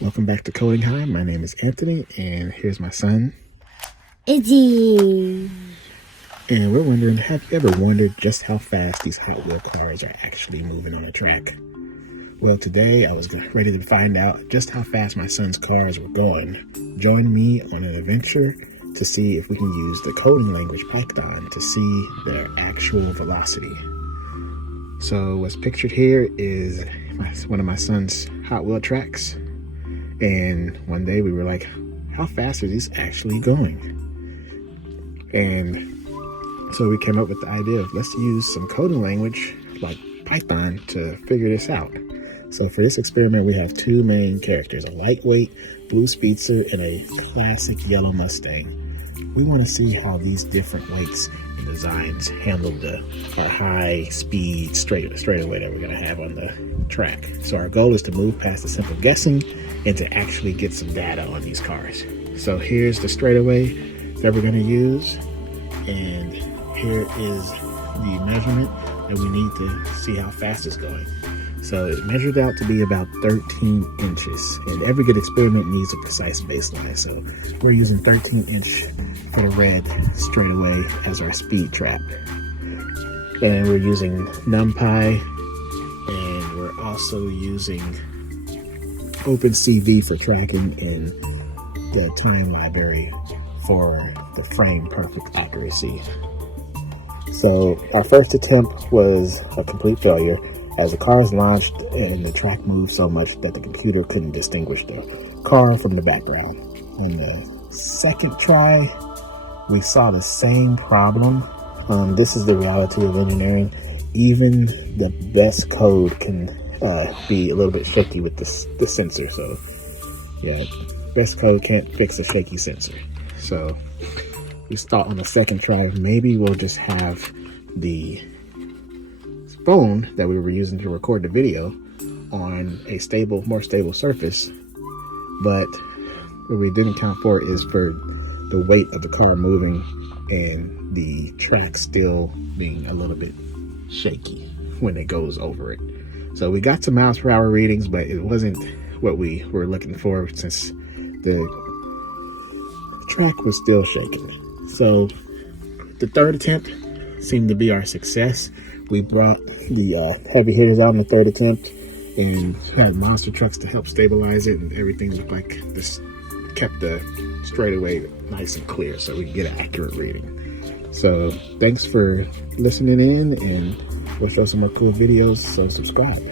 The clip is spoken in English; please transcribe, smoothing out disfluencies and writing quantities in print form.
Welcome back to Coding High. My name is Anthony, and here's my son, Izzy. And we're wondering, have you ever wondered just how fast these Hot Wheel cars are actually moving on a track? Well, today I was ready to find out just how fast my son's cars were going. Join me on an adventure to see if we can use the coding language Python to see their actual velocity. So what's pictured here is one of my son's Hot Wheel tracks. And one day we were like, how fast are these actually going? And so we came up with the idea of let's use some coding language like Python to figure this out. So for this experiment, we have two main characters, a lightweight blue speedster and a classic yellow Mustang. We want to see how these different weights and designs handle our high speed straightaway that we're going to have on the track. So our goal is to move past the simple guessing and to actually get some data on these cars. So here's the straightaway that we're going to use, and here is the measurement that we need to see how fast it's going. So it measured out to be about 13 inches, and every good experiment needs a precise baseline. So we're using 13 inch for the red straightaway as our speed trap. And we're using NumPy, and we're also using OpenCV for tracking and the time library for the frame perfect accuracy. So our first attempt was a complete failure, as the cars launched and the track moved so much that the computer couldn't distinguish the car from the background. On the second try, we saw the same problem. This is the reality of engineering. Even the best code can be a little bit shaky with the sensor. So yeah, best code can't fix a shaky sensor. So we thought on the second try, maybe we'll just have the phone that we were using to record the video on a more stable surface. But what we didn't account for is for the weight of the car moving and the track still being a little bit shaky when it goes over it. So we got some miles per hour readings, but it wasn't what we were looking for since the track was still shaking. So the third attempt seemed to be our success. We brought the heavy hitters out in the third attempt and had monster trucks to help stabilize it, and everything looked like this kept the straightaway nice and clear so we could get an accurate reading. So thanks for listening in, and we'll show some more cool videos, so subscribe.